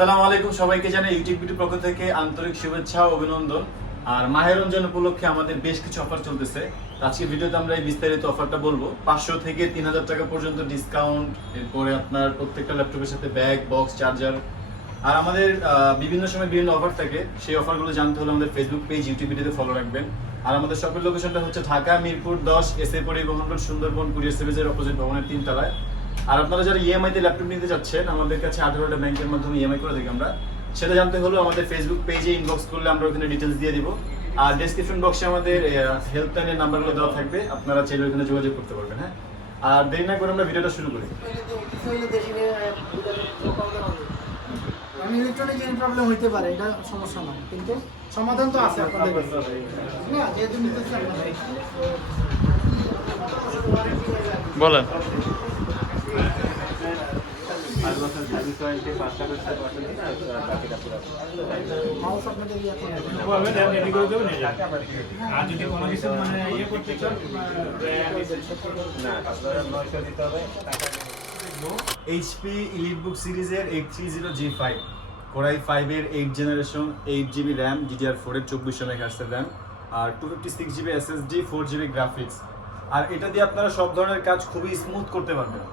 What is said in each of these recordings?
আসসালামু আলাইকুম, সবাইকে জানাই ইউটিউববিডি পক্ষ থেকে আন্তরিক শুভেচ্ছা ও অভিনন্দন। আর মাহে রমজান উপলক্ষে আমাদের বেশ কিছু অফার চলতেছে। আজকের ভিডিওতে আমরা এই বিস্তারিত অফারটা বলবো। 500 থেকে 3000 টাকা পর্যন্ত ডিসকাউন্ট, এরপরে আপনার প্রত্যেকটা ল্যাপটপের সাথে ব্যাগ, বক্স, চার্জার। আর আমাদের বিভিন্ন সময় বিভিন্ন অফার থাকে। সেই অফারগুলো জানতে হলে আমাদের ফেসবুক পেজ ইউটিউববিডিতে ফলো রাখবেন। আর আমাদের শপের লোকেশনটা হচ্ছে ঢাকা মিরপুর 10 এসএ পরিবহন রোড, সুন্দরবন কুরিয়ার সার্ভিসের অপোজিট ভবনের 3 তলায়। আর আপনারা যারা ইএমআই তে ল্যাপটপ নিতে যাচ্ছেন, আমাদের কাছে 18টা ব্যাংকের মাধ্যমে ইএমআই করে থাকি আমরা। সেটা জানতে হলে আমাদের ফেসবুক পেজে ইনবক্স করলে আমরা ওখানে ডিটেইলস দিয়ে দিব। আর ডেসক্রিপশন বক্সে আমাদের হেল্পলাইনের নাম্বারগুলো দেওয়া থাকবে, আপনারা চাইলে ওখানে যোগাযোগ করতে পারবেন। হ্যাঁ, আর দেরি না করে আমরা ভিডিওটা শুরু করি। ইলেকট্রনিক এর প্রবলেম হইতে পারে, এটা সমস্যা না, কিন্তু সমাধান তো আছে আপনাদের কাছে না, যেহেতু নিতেছি আপনারা বলেন। মাউস আপনাদের এইচপি ইলিটবুক সিরিজের 830G5 কোরাই 5 এর 8 জেনারেশন, 8GB র্যাম, DDR4 এর 2400 MHz র্যাম, আর 256GB SSD, 4GB গ্রাফিক্স। আর এটা দিয়ে আপনারা সব ধরনের কাজ খুবই স্মুথ করতে পারবেন,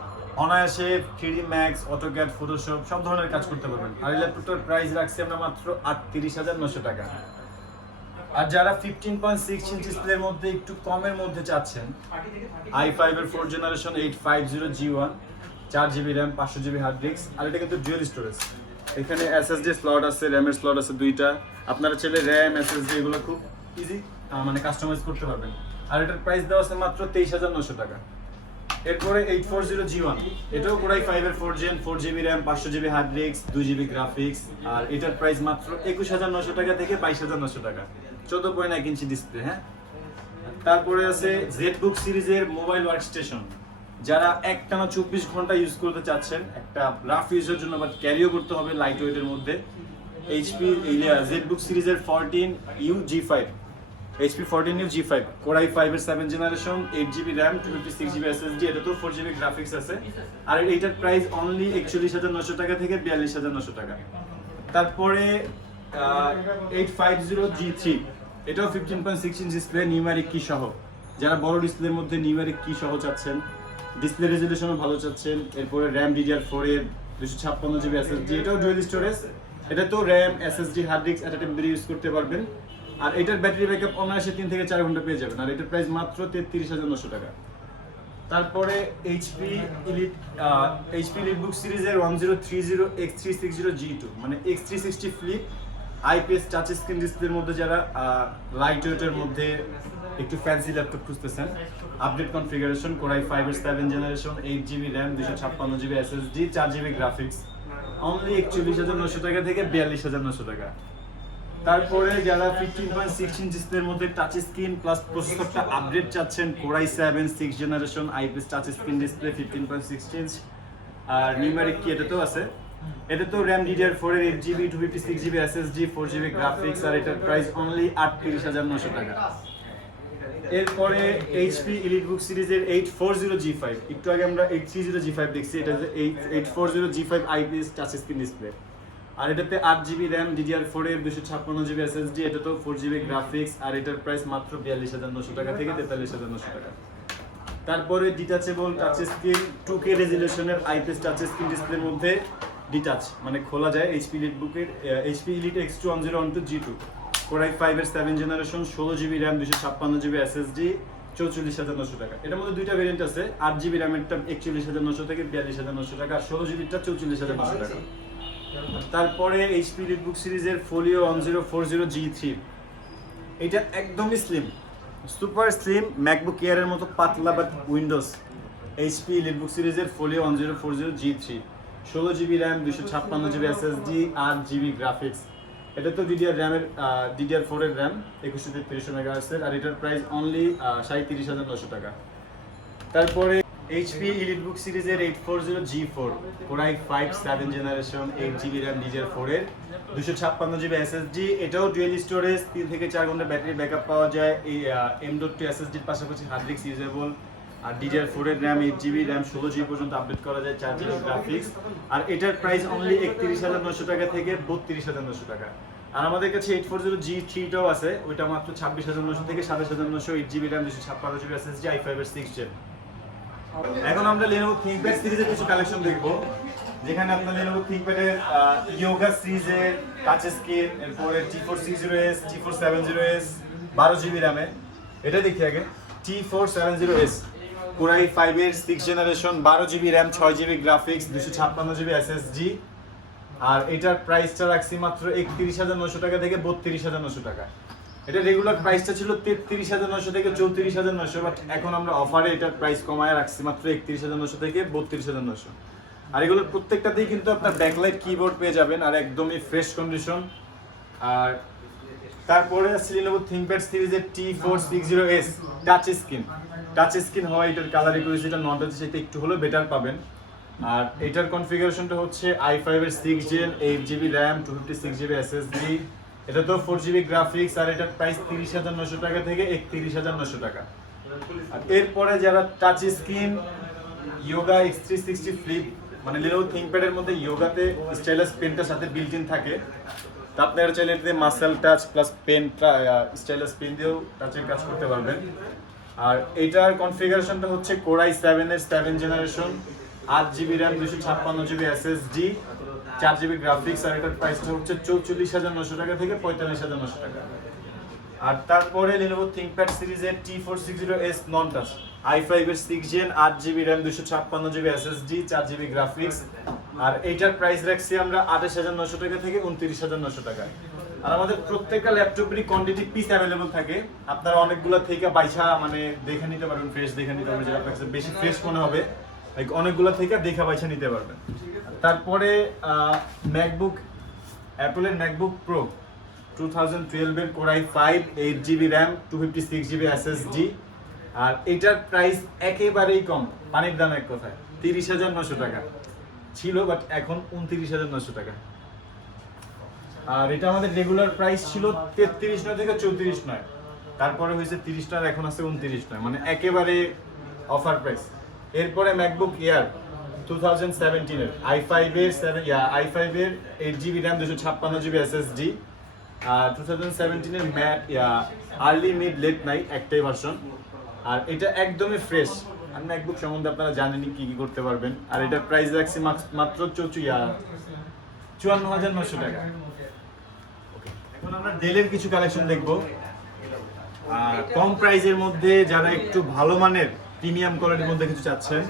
অনায়াসে 3D Max, AutoCAD, Photoshop সব ধরনের কাজ করতে পারবেন। আর এই ল্যাপটপটার প্রাইস রাখছি আমরা মাত্র 38,900 টাকা। আর যারা 15.6 ইঞ্চি ডিসপ্লের মধ্যে একটু কমের মধ্যে চাচ্ছেন, i5 এর 4 generation 850G1, 4GB RAM, 500GB hard disk. আর এটা কিন্তু ডুয়াল স্টোরেজ, এখানে SSD স্লট আছে, র্যামের স্লট আছে 2টা। আপনারা চাইলে র্যাম, SSD এগুলো খুব ইজি মানে কাস্টমাইজ করতে পারবেন। আর এটার প্রাইস দেওয়া আছে মাত্র 23,900 টাকা। এরপরে 840G1, এটাও কোরাই 5 এর 4 gen, 4GB RAM, 500GB hard disk, 2GB graphics. আর এটার প্রাইস মাত্র 21,900 টাকা থেকে 22,900 টাকা, 14.1 ইঞ্চি ডিসপ্লে। হ্যাঁ, তারপরে আছে জেডবুক সিরিজের মোবাইল ওয়ার্কস্টেশন। যারা একটানা 24 ঘন্টা ইউজ করতে চাচ্ছেন, একটা রাফ ইউজের জন্য, বাট ক্যারিও করতে হবে লাইট ওয়েটের মধ্যে, এইচপি জেডবুক সিরিজের 14UG5, HP 14UG5 কোরাই 5 এর 7 generation, 8GB RAM, 256GB SSD, এটা তো 4GB গ্রাফিক্স আছে। আর এইটার প্রাইস অনলি 41,900 টাকা থেকে 42,900 টাকা। তারপরে 850G3, এটাও 15.6 ইঞ্চি ডিসপ্লে, নিউমেরিক কি সহ। যারা বড় ডিসপ্লের মধ্যে নিউমেরিক কি সহ চাচ্ছেন, ডিসপ্লে রেজোলিউশনও ভালো চাচ্ছেন, এরপরে র্যাম DDR4 এর 256GB SSD, এটাও ডুয়াল স্টোরেজ, এটা তো র্যাম, SSD, হার্ড ডিস্ক একটা টাইম ইউজ করতে পারবেন। আর এটার ব্যাটারি ব্যাকআপ অনায়াসে 3 থেকে 4 ঘন্টা পেয়ে যাবেন। আর এটার প্রাইস মাত্র 33,900 টাকা। তারপরে এইচপি ইলিটবুক সিরিজের 1030X360G2, মানে X360 flip IPS touch screen ডিসপ্লের মধ্যে যারা লাইট ওয়েটের মধ্যে একটু ফ্যান্সি ল্যাপটপ খুঁজতেছেন, আপডেট কনফিগারেশন, কোরাই 5 এর 7 generation, 8GB RAM, 256GB SSD, 4GB graphics, only 41,900 টাকা থেকে 42,900 টাকা। তারপরে যারা 15.6 ইঞ্চি ডিসপ্লের মধ্যে টাচ স্ক্রিন প্লাস প্রসেসরটা আপডেট চাচ্ছেন, Core i 7 6 generation, IPS touch screen display, 15.6 inch, আর নিউমেরিক কি এটাতেও আছে। এটা তো র্যাম DDR4 এর 8GB, 256GB SSD, 4GB graphics. আর এটার প্রাইস অনলি 38,900 টাকা। এরপরে এইচপি ইলিটবুক সিরিজের 840G5, একটু আগে আমরা 830G5 দেখছি, এটা 840G5 IPS touch screen display. আর এটাতে 8GB র্যাম, DDR4 এর 256GB SSD, এটা তো 4GB গ্রাফিক্স। আর এটার প্রাইস মাত্র 42,900 টাকা থেকে 43,900 টাকা। তারপরে ডিটাচেবল টাচ স্ক্রিন 2K রেজোলিউশনের IPS টাচ স্ক্রিন ডিসপ্লের মধ্যে ডিটাচ মানে খোলা যায়, এইচপি ইলিটবুকের এইচপি ইলিট X21012G2 কোরাই 5 এর 7 generation, 16GB RAM, 256GB SSD, 44,900 টাকা। এটার মধ্যে দুইটা ভেরিয়েন্ট আছে, 8GB র্যামেরটা 41,900 থেকে 42,900 টাকা, আর 16GBটা 44,900 টাকা। তারপরে এইচপি ইলিটবুক সিরিজের ফোলিও 1040G3, এটা একদমই স্লিম, সুপার স্লিম, ম্যাকবুক এয়ারের মতো পাতলা বাট উইন্ডোজ। এইচপি ইলিটবুক সিরিজের folio 1040G3, 16GB RAM, 256GB SSD, 8GB graphics. এটা তো DDR4 এর র্যাম, 21,300 MHz এর। আর এটার প্রাইস অনলি 37,900 টাকা। তারপরে এইচপি ইলিটবুক সিরিজের 840G4 core i 5 7 generation, 8GB RAM, DDR4 এর, 256GB SSD, এটাও ডুয়াল স্টোরেজ, 3 থেকে 4 ঘন্টা ব্যাটারি ব্যাকআপ পাওয়া যায়। এই M.2 SSD এর পাশাপাশি হার্ড ডিস্ক ইউজেবল, আর DDR4 এর র্যাম 8GB র্যাম 16GB পর্যন্ত আপডেট করা যায়, 4GB গ্রাফিক্স। আর এটার প্রাইস অনলি 31,900 টাকা থেকে 32,900 টাকা। আর আমাদের কাছে 840G3 টাও আছে, ওইটা মাত্র 26,900 থেকে 27,900, 8GB RAM 256GB SSD i5 এর 6th gen। এখন আমরা Lenovo ThinkPad সিরিজের কিছু কালেকশন দেখবো, যেখানে আপনার Lenovo ThinkPad এর Yoga সিরিজের টাচ স্ক্রিন, এরপরে T460S, T470S 12GB র্যামে। এটা দেখি আগে, T470S Core i5 এর 6th generation, 12GB RAM, 6GB graphics, 256GB SSD। আর এটার প্রাইসটা রাখছি মাত্র 31,900 টাকা থেকে 32,900 টাকা। এটা রেগুলার প্রাইসটা ছিল 33,900 থেকে 34,900, বাট এখন আমরা অফারে এটার প্রাইস কমায় রাখছি মাত্র 31,900 থেকে 32,900। আর এগুলোর প্রত্যেকটাতেই কিন্তু আপনার ব্যাকলাইট কিবোর্ড পেয়ে যাবেন আর একদমই ফ্রেশ কন্ডিশন। আর তারপরে আছে Lenovo ThinkPad সিরিজের T460S টাচ স্ক্রিন হওয়া এটার কালার রিকোয়েস্ট, এটা নন টাচের সাথে একটু হলেও বেটার পাবেন। আর এটার কনফিগারেশনটা হচ্ছে i5 এর 6th gen, 8GB RAM, 256GB SSD। এটা তো 4GB গ্রাফিক্স। আর এটার প্রাইস 30,900 টাকা থেকে 31,900 টাকা। আর এরপরে যারা touch screen Yoga X360 flip, মানে Lenovo ThinkPad এর মধ্যে Yogaতে স্টাইলাস পেনটার সাথে বিল্ট ইন থাকে, তা আপনারা চাইলে এটাতে মাসেল টাচ প্লাস পেনটা স্টাইলাস পেন দিয়েও টাচের কাজ করতে পারবেন। আর এটার কনফিগারেশনটা হচ্ছে Core i7 এর 7th generation, 8GB RAM, 256GB SSD, 4GB graphics. আর এটার প্রাইসটা হচ্ছে 44,900 টাকা থেকে 45,900 টাকা। আর তারপরে Lenovo ThinkPad সিরিজের T460S নন টাচ, i5 এর 6th gen, 8GB RAM, 256GB SSD, 4GB graphics. আর এইটার প্রাইস রাখছি আমরা 28,900 টাকা থেকে 29,900 টাকা। আর আমাদের প্রত্যেকটা ল্যাপটপেরই কোয়ান্টিটি পিস অ্যাভেলেবল থাকে, আপনারা অনেকগুলো থেকে বাইছা মানে দেখে নিতে পারবেন, ফ্রেশ দেখে নিতে পারবেন, যেটা আপনার কাছে বেশি ফ্রেশ মনে হবে, লাইক অনেকগুলো থেকে দেখা বাইছা নিতে পারবেন। তারপরে ম্যাকবুক, অ্যাপলের ম্যাকবুক প্রো 2012 এর Core i5, 8GB RAM, 256GB SSD। আর এটার প্রাইস একেবারেই কম, পানির দাম এক কথায়, 30,900 টাকা ছিল, বাট এখন 29,900 টাকা। আর এটা আমাদের রেগুলার প্রাইস ছিল 33,900 থেকে 34,900, তারপরে হয়েছে 30,000, এখন আছে 29,900, মানে একেবারে অফার প্রাইস। এরপরে ম্যাকবুক এয়ার 2017 এর i5 এর 8GB র্যাম, 256GB SSD। আর 2017 এর আর্লি মিড লেট নাইট একটাই ভার্সন। আর এটা একদমই ফ্রেশ। আর ম্যাকবুক সম্বন্ধে আপনারা জানেনই কি কি করতে পারবেন। আর এটার প্রাইস রাখছি মাত্র 54,900 টাকা। এখন আমরা ডেলের কিছু কালেকশন দেখবো। কম প্রাইসের মধ্যে যারা একটু ভালো মানের প্রিমিয়াম কোয়ালিটির মধ্যে কিছু চাচ্ছেন,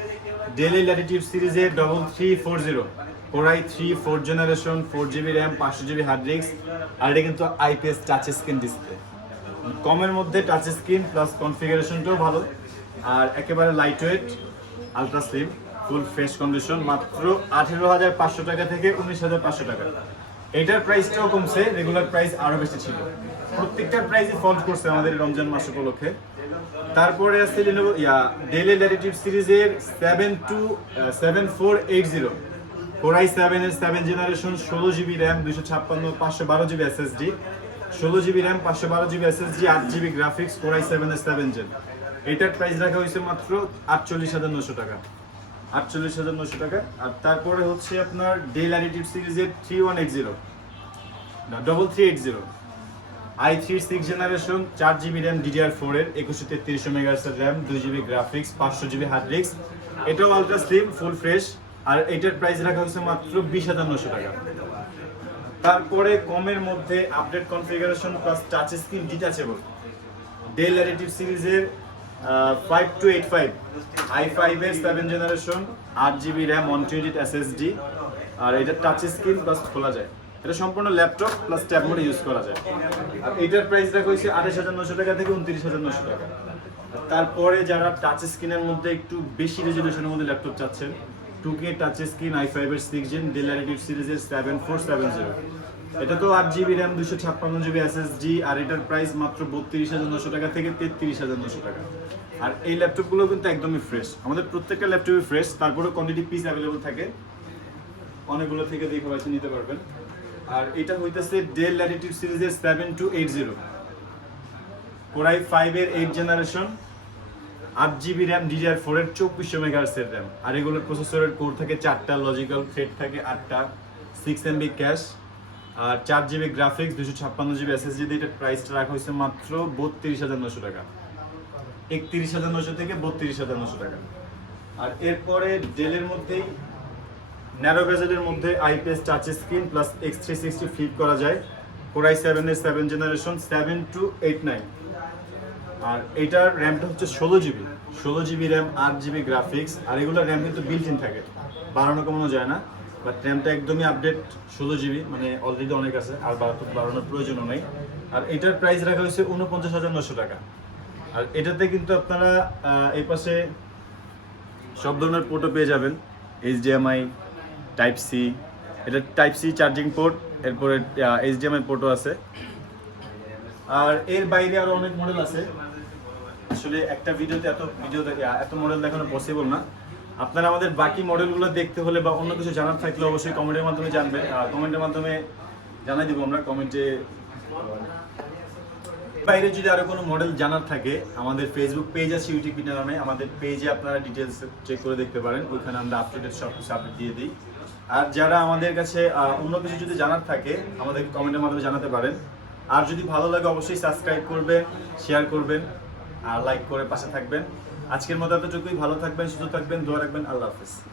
ডেলের ল্যাটিটিউড সিরিজের 3340 Core i3 4th generation, 4GB RAM, 500GB hard disk. আর এটা কিন্তু IPS টাচ স্ক্রিন ডিসপ্লে, কমের মধ্যে টাচ স্ক্রিন প্লাস কনফিগারেশনটাও ভালো। আর একেবারে light weight, ultra slim, full fresh condition, মাত্র 18,500 টাকা থেকে 19,500 টাকা। এটার প্রাইসটাও কমছে, রেগুলার প্রাইস আরও বেশি ছিল। প্রত্যেকটার প্রাইসই ফল করছে আমাদের রমজান মাস উপলক্ষে। তারপরে আছে Lenovo ডেল ল্যাটিটিউড সিরিজের 7480 Core i7 এর 7th generation, 16GB RAM, 512GB SSD, 16GB RAM, 512GB SSD, 8GB graphics, Core i7 এর 7th জেন। এটার প্রাইস রাখা হয়েছে মাত্র 48,900 টাকা, 48,900 টাকা। আর তারপরে হচ্ছে আপনার ডেল ল্যাটিটিউড সিরিজের 3380 i3 6th generation, 4GB RAM, DDR4 এর 2133 MHz RAM, 2GB graphics, 500GB hard disk. এটাও আলট্রা স্লিম, ফুল ফ্রেশ। আর এটার প্রাইস রাখা হচ্ছে মাত্র 20,900 টাকা। তারপরে কমের মধ্যে update configuration plus touch screen detachable del Latitude সিরিজের 5285 i5 এর 7th generation, 8GB RAM, 128 SSD। আর এটা টাচ স্ক্রিন প্লাস খোলা যায়, এটা সম্পূর্ণ ল্যাপটপ প্লাস ট্যাব মোডে ইউজ করা যায়। আর এটার প্রাইস রাখা হয়েছে 28,900 টাকা থেকে 29,900 টাকা। তারপরে যারা টাচ স্ক্রিনের মধ্যে একটু বেশি রেজলিউশনের মধ্যে ল্যাপটপ চাচ্ছেন, 2K টাচ স্ক্রিন, i5 এর 6th জেন, ডেল ল্যাটিটিউড সিরিজের 7470। এটা তো 8GB র্যাম, 256GB SSD। আর এটার প্রাইস মাত্র 32,900 টাকা থেকে 33,900 টাকা। আর এই ল্যাপটপগুলো কিন্তু একদমই ফ্রেশ, আমাদের প্রত্যেকটা ল্যাপটপই ফ্রেশ। তারপরে কোয়ান্টিটি পিস অ্যাভেলেবল থাকে, অনেকগুলো থেকে দেখে বাছে নিতে পারবেন। আর এটা হইতেছে ডেল ল্যাটিটিউড সিরিজের 7280 Core i5 এর 8th generation, 8GB RAM DDR4 এর 2400 MHz এর র্যাম, আর এগুলোর প্রসেসরের কোর থাকে 4টা, লজিক্যাল থ্রেড থাকে 8টা, 6 MB ক্যাশ, আর 4GB গ্রাফিক্স, 256GB SSD দিয়ে এটার প্রাইসটা রাখা হয়েছে মাত্র 32,900 টাকা, 31,900 থেকে 32,900 টাকা। আর এরপরে ডেলের মধ্যেই ন্যারো বেজেলের মধ্যে IPS touch screen plus X360 flip করা যায়, Core i7 এর 7 জেনারেশন 7289, আর এটার র্যামটা হচ্ছে 16GB র্যাম, 8GB গ্রাফিক্স, আর এগুলোর র্যাম কিন্তু বিল্ট ইন থাকে, বাড়ানো কমানো যায় না, বাট র্যামটা একদমই আপডেট 16GB, মানে অলরেডি অনেক আছে, আর বাড়ানোর প্রয়োজনও নেই। আর এটার প্রাইস রাখা হয়েছে 49,900 টাকা। আর এটাতে কিন্তু আপনারা এই পাশে সব ধরনের পোর্টও পেয়ে যাবেন, HDMI, টাইপ সি, এটা টাইপ সি চার্জিং পোর্ট, এরপরে HDMI পোর্টও আছে। আর এর বাইরে আরো অনেক মডেল আছে, আসলে একটা ভিডিওতে এত মডেল দেখানো পসিবল না। আপনারা আমাদের বাকি মডেলগুলো দেখতে হলে বা অন্য কিছু জানার থাকলে অবশ্যই কমেন্টের মাধ্যমে জানবেন, কমেন্টের মাধ্যমে জানাই দিব আমরা কমেন্টে। বাইরে যদি আরো কোনো মডেল জানার থাকে, আমাদের ফেসবুক পেজ আছে Youtechbd নামে, আমাদের পেজে আপনারা ডিটেলস চেক করে দেখতে পারেন, ওইখানে আমরা আপডেটেড সব কিছু আপডেট দিয়ে দিই। আর যারা আমাদের কাছে অন্য কিছু যদি জানার থাকে আমাদের কমেন্টের মাধ্যমে জানাতে পারেন। আর যদি ভালো লাগে অবশ্যই সাবস্ক্রাইব করবেন, শেয়ার করবেন, আর লাইক করে পাশে থাকবেন। আজকের মতো এতটুকুই, ভালো থাকবেন, সুস্থ থাকবেন, দোয়া রাখবেন, আল্লাহ হাফেজ।